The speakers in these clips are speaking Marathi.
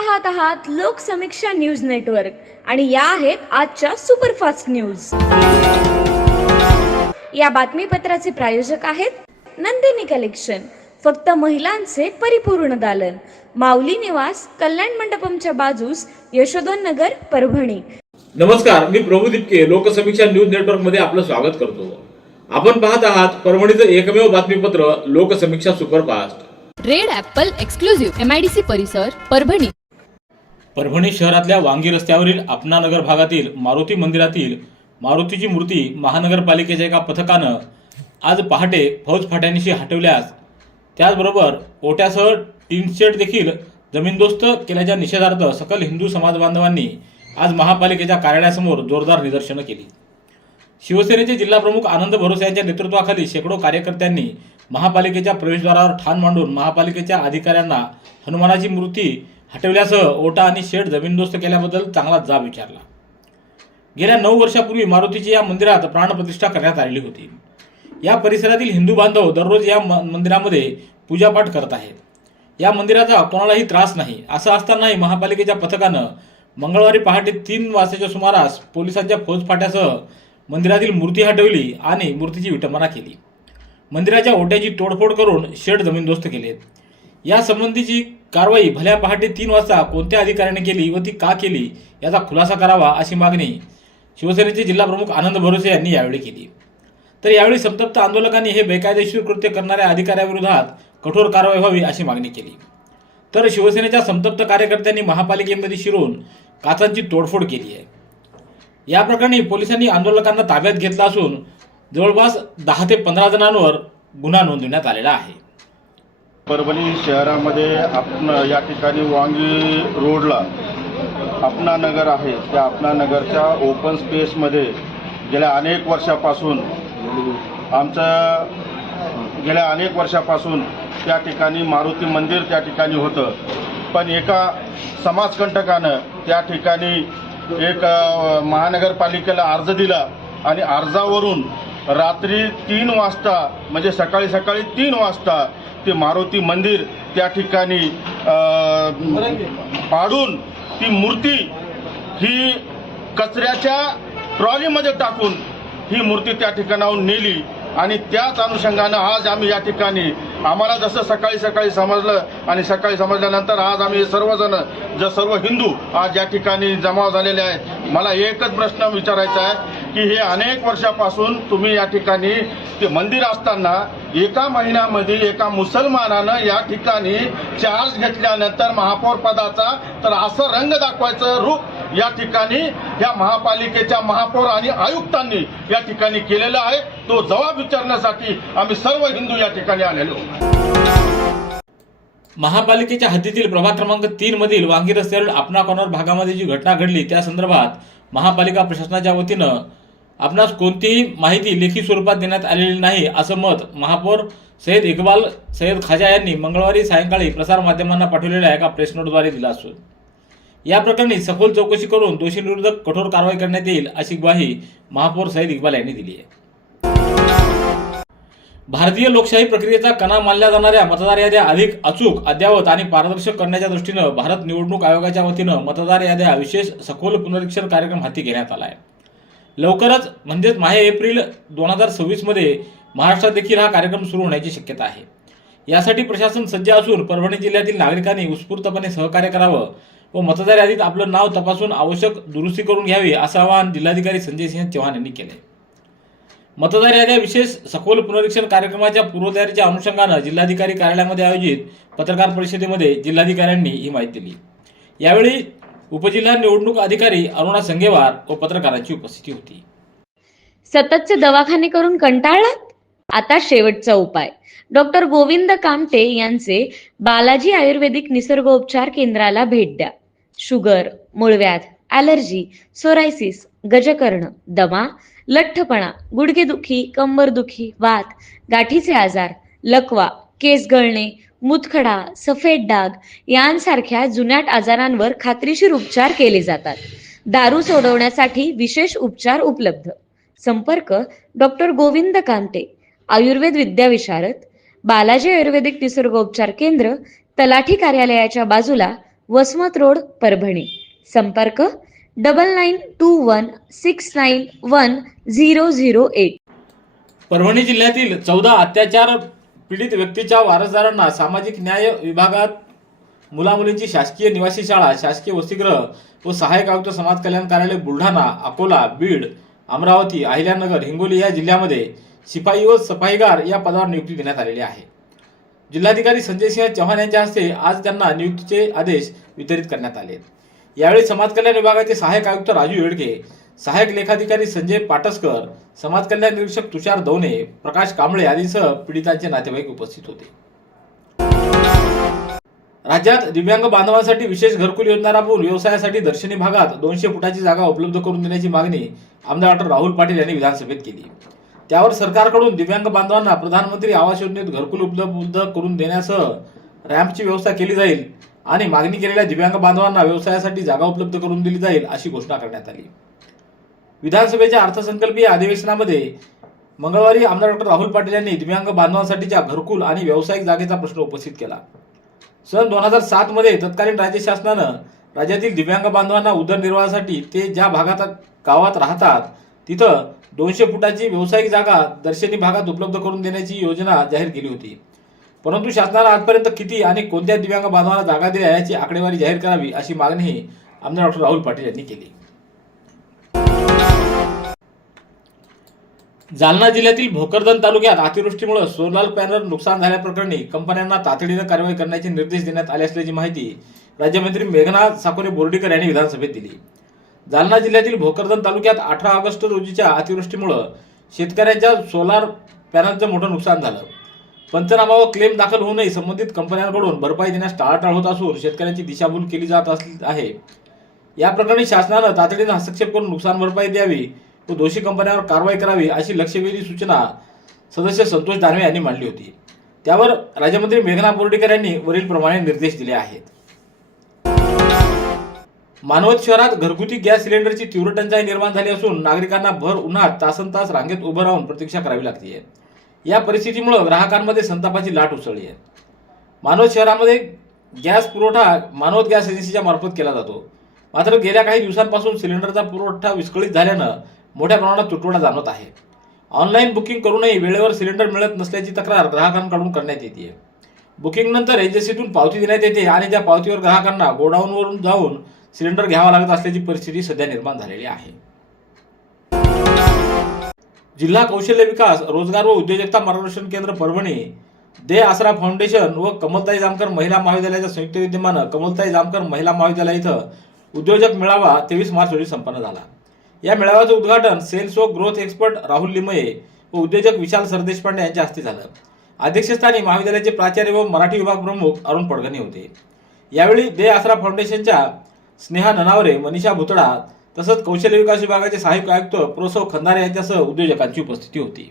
पाहत आहात लोकसमीक्षा न्यूज नेटवर्क आणि या आहेत आजच्या सुपरफास्ट न्यूज। या बातमीपत्राचे प्रायोजक आहेत नंदिनी कलेक्शन, फक्त महिलांचे परिपूर्ण दालन, माऊली निवास, कल्याण मंडपमच्या बाजूस, यशोधन नगर, परभणी। नमस्कार, मी प्रभू दिपके लोकसमीक्षा न्यूज नेटवर्क मध्ये आपलं स्वागत करतो। आपण पाहत आहात परभणीचं एकमेव बातमीपत्र Loksamiksha superfast. Red Apple exclusive MIDC परिसर परभणी। परभणी शहरातल्या वांगी रस्त्यावरील अपना नगर भागातील मारुती मंदिरातील मारुतीची मूर्ती महानगरपालिकेच्या एका पथकानं आज पहाटे फौज फाट्यानिशी हटवल्यास त्याचबरोबर ओट्यासह टीन शेड देखील जमीनदोस्त केल्याच्या निषेधार्थ सकल हिंदू समाज बांधवांनी आज महापालिकेच्या कार्यालयासमोर जोरदार निदर्शनं केली। शिवसेनेचे जिल्हाप्रमुख आनंद भरोसे यांच्या नेतृत्वाखाली शेकडो कार्यकर्त्यांनी महापालिकेच्या प्रवेशद्वारावर ठाण मांडून महापालिकेच्या अधिकाऱ्यांना हनुमानाची मूर्ती हटवल्यासह ओटा आणि शेड जमीनदोस्त केल्याबद्दल चांगला जाब विचारला। गेल्या 9 वर्षापूर्वी मारुतीची या मंदिरात प्राणप्रतिष्ठा करण्यात आलेली होती। या परिसरातील हिंदू बांधव दररोज या मंदिरामध्ये पूजापाठ करत आहेत। या मंदिराचा कोणालाही त्रास नाही। असं असतानाही महापालिकेच्या पथकानं मंगळवारी पहाटे 3 वाजताच्या सुमारास पोलिसांच्या फौज फाट्यासह मंदिरातील मूर्ती हटवली आणि मूर्तीची विटंबना केली। मंदिराच्या ओट्याची तोडफोड करून शेड जमीनदोस्त केलेत। या संबंधीची कारवाई भल्या पहाटे 3 वाजता कोणत्या अधिकाऱ्याने केली व ती का केली याचा खुलासा करावा अशी मागणी शिवसेनेचे जिल्हाप्रमुख आनंद भरोसे यांनी यावेळी केली। तर यावेळी संतप्त आंदोलकांनी हे बेकायदेशीर कृत्य करणाऱ्या अधिकाऱ्याविरोधात कठोर कारवाई व्हावी अशी मागणी केली। तर शिवसेनेच्या संतप्त कार्यकर्त्यांनी महापालिकेमध्ये शिरून काचांची तोडफोड केली आहे। या प्रकरणी पोलिसांनी आंदोलकांना ताब्यात घेतला असून जवळपास 10 ते 15 जणांवर गुन्हा नोंदवण्यात आलेला आहे। परभणी शहरामध्ये या ठिकाणी वांगी रोडला अपना नगर आहे। त्या अपना नगरच्या ओपन स्पेसमध्ये गेल्या अनेक वर्षापासून त्या ठिकाणी मारुती मंदिर त्या ठिकाणी होतं, पण एका समाजकंटकानं त्या ठिकाणी एक महानगरपालिकेला अर्ज दिला आणि अर्जावरून रात्री 3 वाजता म्हणजे सकाळी 3 वाजता ते मारुती मंदिर त्या ठिकाणी पाडून ती मूर्ती ही कचऱ्याच्या ट्रॉलीमध्ये टाकून ही मूर्ती त्या ठिकाणाहून नेली आणि त्याच अनुषंगानं आज आम्ही या ठिकाणी आम्हाला जसं सकाळी समजलं आणि सकाळी समजल्यानंतर आज आम्ही सर्व हिंदू आज या ठिकाणी जमाव झालेले आहेत। मला एकच प्रश्न विचारायचा आहे की हे अनेक वर्षापासून तुम्ही या ठिकाणी ते मंदिर असताना एका महिन्यामध्ये एका मुसलमानानं या ठिकाणी चार्ज घेतल्यानंतर महापौर पदाचा तर असं रंग दाखवायचं रूप या ठिकाणी या महापालिकेच्या महापौर आणि आयुक्तांनी या ठिकाणी केलेलं आहे। तो जबाब विचारण्यासाठी आम्ही सर्व हिंदू या ठिकाणी आलेलो। महापालिकेच्या हद्दीतील प्रभाग क्रमांक 3 मधील वांगी रस्त्यावरील अपना कॉर्नर भागामध्ये जी घटना घडली त्या संदर्भात महापालिका प्रशासनाच्या वतीनं आपणास कोणतीही माहिती लेखी स्वरूपात देण्यात आलेली नाही असं मत महापौर सय्यद इक्बाल सय्यद खाजा यांनी मंगळवारी सायंकाळी प्रसारमाध्यमांना पाठवलेल्या एका प्रेस नोटद्वारे दिला असून या प्रकरणी सखोल चौकशी करून दोषींविरुद्ध कठोर कारवाई करण्यात येईल अशी ग्वाही महापौर सय्यद इक्बाल यांनी दिली आहे। भारतीय लोकशाही प्रक्रियेचा कणा मानल्या जाणाऱ्या मतदार याद्या अधिक अचूक, अद्ययावत आणि पारदर्शक करण्याच्या दृष्टीनं भारत निवडणूक आयोगाच्या वतीनं मतदार याद्या विशेष सखोल पुनरीक्षण कार्यक्रम हाती घेण्यात आला आहे। लवकरच म्हणजेच माहे एप्रिल 2026 मध्ये महाराष्ट्रात देखील हा कार्यक्रम सुरू होण्याची शक्यता आहे। यासाठी प्रशासन सज्ज असून परभणी जिल्ह्यातील नागरिकांनी उत्स्फूर्तपणे सहकार्य करावं व मतदार यादीत आपलं नाव तपासून आवश्यक दुरुस्ती करून घ्यावी असं आवाहन जिल्हाधिकारी संजय सिंह चव्हाण यांनी केले। मतदार याद्या विशेष सखोल पुनरीक्षण कार्यक्रमाच्या पूर्वतयारीच्या अनुषंगानं जिल्हाधिकारी कार्यालयामध्ये आयोजित पत्रकार परिषदेमध्ये जिल्हाधिकाऱ्यांनी ही माहिती दिली। यावेळी उपजिल्हा निवडणूक अधिकारी अरुणा संगेवार व पत्रकारांची उपस्थिती होती। सततचे दवाखाने करून कंटाळलात? आता शेवटचा उपाय। डॉक्टर गोविंद कामटे यांचे बालाजी आयुर्वेदिक निसर्गोपचार केंद्राला भेट द्या। शुगर, मूळव्याध, ॲलर्जी, सोरायसिस, गजकर्ण, दमा, लठ्ठपणा, गुडघेदुखी, कंबरदुखी, वात, गाठीचे आजार, लकवा, केस गळणे, मुतखडा, सफेद डाग यांसारख्या जुनाट आजारांवर खात्रीशीर उपचार केले जातात। दारू सोडवण्यासाठी विशेष उपचार उपलब्ध। संपर्क डॉक्टर गोविंद कामटे, आयुर्वेद विद्याविशारद, बालाजी आयुर्वेदिक निसर्गोपचार केंद्र, तलाठी कार्यालयाच्या बाजूला, वसमत रोड, परभणी. संपर्क 9921691008. परभणी जिल्ह्यातील 14 अत्याचार पीडित व्यक्तीच्या वारसदारांना सामाजिक न्याय विभागात मुलामुलींची शासकीय निवासी शाळा, शासकीय वसतिगृह व सहाय्यक आयुक्त समाज कल्याण कार्यालय बुलढाणा, अकोला, बीड, अमरावती, अहिल्यानगर, हिंगोली या जिल्ह्यामध्ये शिपाई व सफाईगार या पदावर नियुक्ती देण्यात आलेली आहे. जिल्हाधिकारी संजय सिंह चव्हाण यांच्या हस्ते आज त्यांना नियुक्तीचे आदेश वितरित करण्यात आले. यावेळी समाज कल्याण विभागाचे सहाय्यक आयुक्त राजू येडगे, सहाय्यक लेखाधिकारी संजय पाटसकर, समाज कल्याण निरीक्षक तुषार दौने, प्रकाश कांबळे आदींसह पीडितांचे नातेवाईक उपस्थित होते. राज्यात दिव्यांग बांधवांसाठी विशेष घरकुल योजना राबवून व्यवसायासाठी दर्शनी भागात 200 फुटाची जागा उपलब्ध करून देण्याची मागणी आमदार डॉ. राहुल पाटील यांनी विधानसभेत केली. त्यावर सरकारकडून दिव्यांग बांधवांना प्रधानमंत्री आवास योजनेत घरकुल उपलब्ध करून देण्यासह रॅम्पची व्यवस्था केली जाईल आणि मागणी केलेल्या दिव्यांग बांधवांना व्यवसायासाठी जागा उपलब्ध करून दिली जाईल अशी घोषणा करण्यात आली. विधानसभेच्या अर्थसंकल्पीय अधिवेशनामध्ये मंगळवारी आमदार डॉ. राहुल पाटील यांनी दिव्यांग बांधवांसाठीच्या घरकुल आणि व्यावसायिक जागेचा प्रश्न उपस्थित केला. सन 2007 मध्ये तत्कालीन राज्य शासनानं राज्यातील दिव्यांग बांधवांना उदरनिर्वाहासाठी ते ज्या गावात राहतात तिथं 200 फुटाची व्यावसायिक जागा दर्शनी भागात उपलब्ध करून देण्याची योजना जाहीर केली होती. परंतु शासनानं आजपर्यंत किती आणि कोणत्या दिव्यांग बांधवांना जागा दिल्या याची आकडेवारी जाहीर करावी अशी मागणी आमदार डॉ. राहुल पाटील यांनी केली. जालना जिल्ह्यातील भोकरदन तालुक्यात अतिवृष्टीमुळे सोलार पॅनल नुकसान झाल्याप्रकरणी कंपन्यांना तातडीने कारवाई करण्याचे निर्देश देण्यात आले असल्याची माहिती राज्यमंत्री मेघना साकोरे बोर्डीकर यांनी विधानसभेत दिली. जालना जिल्ह्यातील भोकरदन तालुक्यात 18 ऑगस्ट रोजीच्या अतिवृष्टीमुळे शेतकऱ्यांच्या सोलार पॅनलचं मोठं नुकसान झालं. पंचनामा व क्लेम दाखल होऊनही संबंधित कंपन्यांकडून भरपाई देण्यास टाळाटाळ होत असून शेतकऱ्यांची दिशाभूल केली जात आहे. या प्रकरणी शासनानं तातडीने हस्तक्षेप करून नुकसान भरपाई द्यावी व दोषी कंपन्यांवर कारवाई करावी अशी लक्षवेधी सूचना सदस्य संतोष दानवे यांनी मांडली होती. त्यावर राज्यमंत्री मेघना बोर्डीकर यांनी वरील प्रमाणे निर्देश दिले आहेत. मानवत शहरात घरगुती गॅस सिलेंडरची तीव्र टंचाई निर्माण झाली असून नागरिकांना भर उन्हात तासनतास रांगेत उभं राहून प्रतीक्षा करावी लागते. या परिस्थितीमुळे ग्राहकांमध्ये संतापाची लाट उसळली आहे. मानवत शहरामध्ये गॅस पुरवठा मानवत गॅस एजन्सीच्या मार्फत केला जातो. मात्र गेल्या काही दिवसांपासून सिलेंडरचा पुरवठा विस्कळीत झाल्यानं मोठ्या प्रमाणात तुटवडा जाणवत आहे. ऑनलाईन बुकिंग करूनही वेळेवर सिलेंडर मिळत नसल्याची तक्रार ग्राहकांकडून करण्यात येते. बुकिंग नंतर एजन्सीतून पावती देण्यात येते आणि त्या पावतीवर ग्राहकांना गोडाऊनवरून जाऊन सिलेंडर घ्यावा लागत असल्याची परिस्थिती सध्या निर्माण झालेली आहे. जिल्हा कौशल्य विकास, रोजगार व उद्योजकता मार्गदर्शन केंद्र परभणी, दे आसरा फाउंडेशन व कमलताई जामकर महिला महाविद्यालयाच्या संयुक्त विद्यमानं कमलताई जामकर महिला महाविद्यालय इथं उद्योजक मेळावा 23 मार्च रोजी संपन्न झाला. या मेळाव्याचं उद्घाटन सेल्स व ग्रोथ एक्सपर्ट राहुल लिमये व उद्योजक विशाल सरदेशपांडे यांच्या हस्ते झालं. अध्यक्षस्थानी महाविद्यालयाचे प्राचार्य व मराठी विभाग प्रमुख अरुण पडघणे होते. यावेळी दे आसरा फाउंडेशनच्या स्नेहा ननावरे, मनीषा भुतडा तसंच कौशल्य विकास विभागाचे सहाय्यक आयुक्त प्रोसव खंदारे यांच्यासह उद्योजकांची उपस्थिती होती.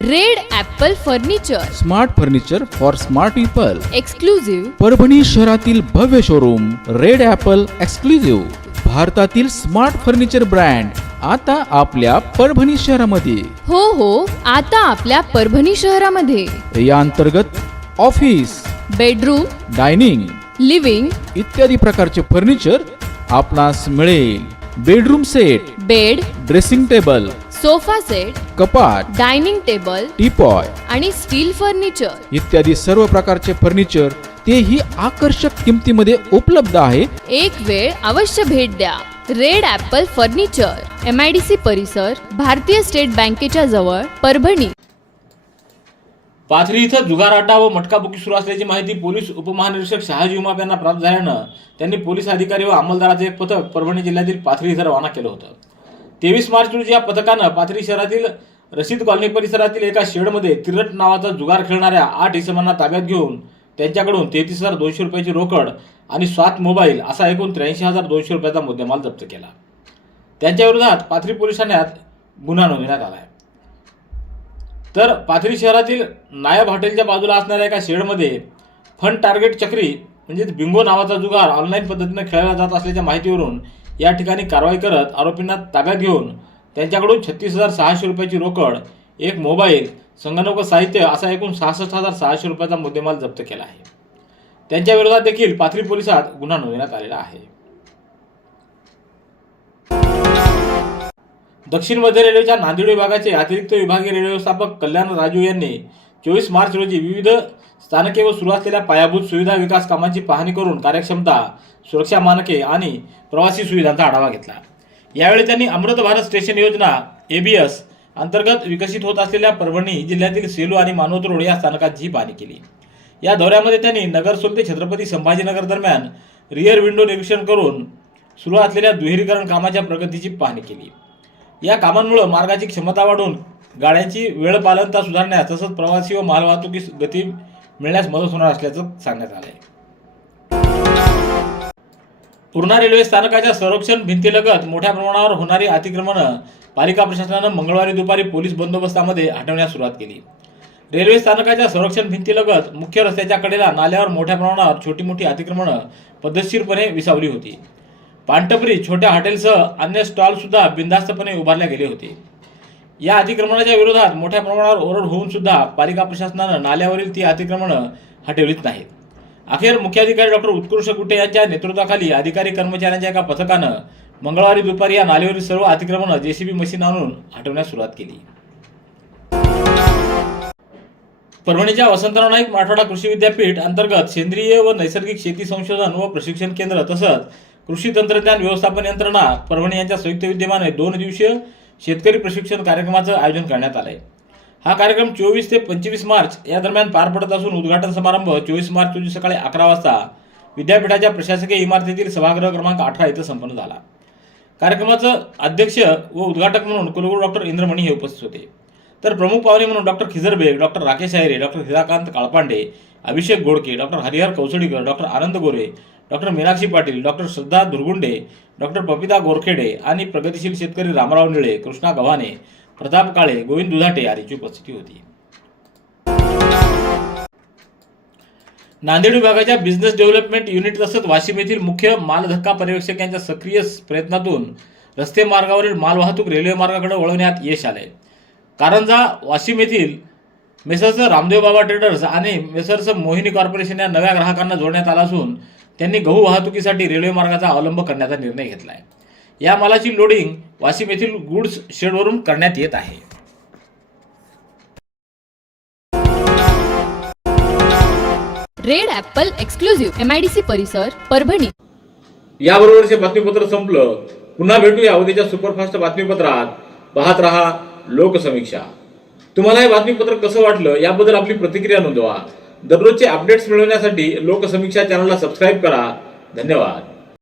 Red Apple furniture, smart furniture for smart people. Exclusive Parbhani शहरातील भव्य शोरूम रेड ॲपल एक्सक्लुझिव्ह, भारतातील स्मार्ट फर्निचर ब्रँड आता आपल्या परभणी शहरामध्ये. हो, आता आपल्या परभणी शहरामध्ये. या अंतर्गत ऑफिस, बेडरूम, डायनिंग, लिव्हिंग इत्यादी प्रकारचे फर्निचर आपणास मिळेल. Bedroom set, bed, dressing table, sofa set, कपाट, डायनिंग टेबल टीपॉय आणि स्टील फर्निचर इत्यादी सर्व प्रकारचे फर्निचर तेही आकर्षक किमतीमध्ये उपलब्ध आहे. एक वेळ अवश्य भेट द्या. रेड ॲपल फर्निचर, MIDC परिसर, भारतीय स्टेट बँकेच्या जवळ, परभणी. पाथरी इथं जुगार अड्डा व मटका बुकी सुरू असल्याची माहिती पोलीस उपमहानिरीक्षक शहाजी उमाप यांना प्राप्त झाल्यानं त्यांनी पोलीस अधिकारी व अंमलदाराचे एक पथक परभणी जिल्ह्यातील पाथरी इथं रवाना केलं होतं. 23 मार्च रोजी या पथकानं पाथरी शहरातील रशीद कॉलनी परिसरातील एका शेडमध्ये तिरट नावाचा जुगार खेळणाऱ्या 8 इसमांना ताब्यात घेऊन त्यांच्याकडून 33,200 रुपयाची रोकड आणि 7 मोबाईल असा एकूण 83,200 रुपयाचा मुद्देमाल जप्त केला. त्यांच्या विरोधात पाथरी पोलीस ठाण्यात गुन्हा नोंदवण्यात आला आहे. तर पाथरी शहरातील नायब हॉटेलच्या बाजूला असणाऱ्या एका शेडमध्ये फन टार्गेट चक्री म्हणजेच बिंगो नावाचा जुगार ऑनलाईन पद्धतीने खेळला जात असल्याच्या माहितीवरून या ठिकाणी कारवाई करत आरोपींना ताब्यात घेऊन त्यांच्याकडून 36,600 रुपयाची रोकड, 1 मोबाईल, संगणक व साहित्य असा एकूण 66,600 रुपयाचा मुद्देमाल जप्त केला आहे. त्यांच्या विरोधात देखील पाथरी पोलिसात गुन्हा नोंदवण्यात आलेला आहे. दक्षिण मध्य रेल्वेच्या नांदेड विभागाचे अतिरिक्त विभागीय रेल्वे व्यवस्थापक कल्याण राजू यांनी 24 मार्च रोजी विविध स्थानके व सुरू असलेल्या पायाभूत सुविधा विकास कामांची पाहणी करून कार्यक्षमता, सुरक्षा मानके आणि प्रवासी सुविधांचा आढावा घेतला. यावेळी त्यांनी अमृत भारत स्टेशन योजना ABS अंतर्गत विकसित होत असलेल्या परभणी जिल्ह्यातील सेलू आणि मानवत रोड या स्थानकांची पाहणी केली. या दौऱ्यामध्ये त्यांनी नगरसोल ते छत्रपती संभाजीनगर दरम्यान रिअर विंडो निरीक्षण करून सुरू असलेल्या दुहेरीकरण कामाच्या प्रगतीची पाहणी केली. या कामांमुळे मार्गाची क्षमता वाढून गाड्यांची वेळपालनता सुधारण्यास तसंच प्रवासी व मालवाहतुकीस गती मिळण्यास मदत होणार असल्याचं सांगण्यात आलंय. पूर्णा रेल्वे स्थानकाच्या संरक्षण भिंतीलगत मोठ्या प्रमाणावर होणारी अतिक्रमणं पालिका प्रशासनानं मंगळवारी दुपारी पोलीस बंदोबस्तामध्ये हटवण्यास सुरुवात केली. रेल्वे स्थानकाच्या संरक्षण भिंतीलगत मुख्य रस्त्याच्या कडेला नाल्यावर मोठ्या प्रमाणावर छोटी मोठी अतिक्रमणं पद्धतशीरपणे विसावली होती. पानटपरी, छोट्या हॉटेलसह अन्य स्टॉल सुद्धा बिनधास्तपणे उभारले गेले होते. या अतिक्रमणाच्या विरोधात मोठ्या प्रमाणावर ओरड होऊन सुद्धा पालिका प्रशासनानं नाल्यावरील ती अतिक्रमणं हटवलीच नाहीत. अखेर मुख्याधिकारी डॉक्टर उत्कृष्ट गुटे यांच्या नेतृत्वाखाली अधिकारी कर्मचाऱ्यांच्या एका पथकानं मंगळवारी दुपारी या नाल्यावरील सर्व अतिक्रमणं JCB मशीन आणून हटवण्यास सुरुवात केली. परभणीच्या वसंतराव नाईक मराठवाडा कृषी विद्यापीठ अंतर्गत सेंद्रिय व नैसर्गिक शेती संशोधन व प्रशिक्षण केंद्र तसंच कृषी तंत्रज्ञान व्यवस्थापन यंत्रणा परभणी यांच्या संयुक्त विद्यमाने 2 दिवसीय शेतकरी प्रशिक्षण कार्यक्रमाचं आयोजन करण्यात आलंय. हा कार्यक्रम 24 ते 25 मार्च या दरम्यान पार पडत असून उद्घाटन समारंभ 24 मार्च रोजी सकाळी 11 वाजता विद्यापीठाच्या प्रशासकीय इमारतीतील सभागृह क्रमांक 18 इथं संपन्न झाला. कार्यक्रमाचं अध्यक्ष व उद्घाटक म्हणून कुलगुरू डॉक्टर इंद्रमणी हे उपस्थित होते. तर प्रमुख पाहुणे म्हणून डॉक्टर खिजर बेग, डॉक्टर राकेश आयरे, डॉक्टर हिराकांत काळपांडे, अभिषेक गोडके, डॉक्टर हरिहर कौसडीकर, डॉक्टर आनंद गोरे, डॉक्टर मीनाक्षी पाटील, डॉक्टर श्रद्धा दुर्गुंडे, डॉक्टर पपिता गोरखेडे आणि प्रगतिशील शेतकरी रामराव निळे, कृष्णा गव्हाणे, प्रताप काळे, गोविंद दुधाटे आदींची उपस्थिती होती. नांदेड विभागाच्या बिझनेस डेव्हलपमेंट युनिट तसंच वाशिम येथील मुख्य मालधक्का पर्यवेक्षक यांच्या सक्रिय प्रयत्नातून रस्ते मार्गावरील मालवाहतूक रेल्वे मार्गाकडे वळवण्यात यश आले. कारंजा वाशिम येथील मेसर्स रामदेव बाबा ट्रेडर्स आणि मेसर्स मोहिनी कॉर्पोरेशन या नव्या ग्राहकांना जोडण्यात आला असून त्यांनी गहू वाहतुकीसाठी रेल्वे मार्गाचा अवलंब करण्याचा निर्णय घेतला आहे. या मालाची लोडिंग वाशिम येथील गुड्स शेडवरून करण्यात येत आहे. रेड ॲपल एक्सक्लुझिव्ह MIDC परिसर परभणी. याबरोबरचे बातमीपत्र संपलं. पुन्हा भेटूया उद्याच्या सुपरफास्ट बातमीपत्रात. पाहत रहा लोकसमीक्षा. तुम्हाला हे बातमीपत्र कसं वाटलं याबद्दल आपली प्रतिक्रिया नोंदवा. दररोजचे अपडेट्स मिळवण्यासाठी लोकसमीक्षा चॅनलला सबस्क्राईब करा. धन्यवाद.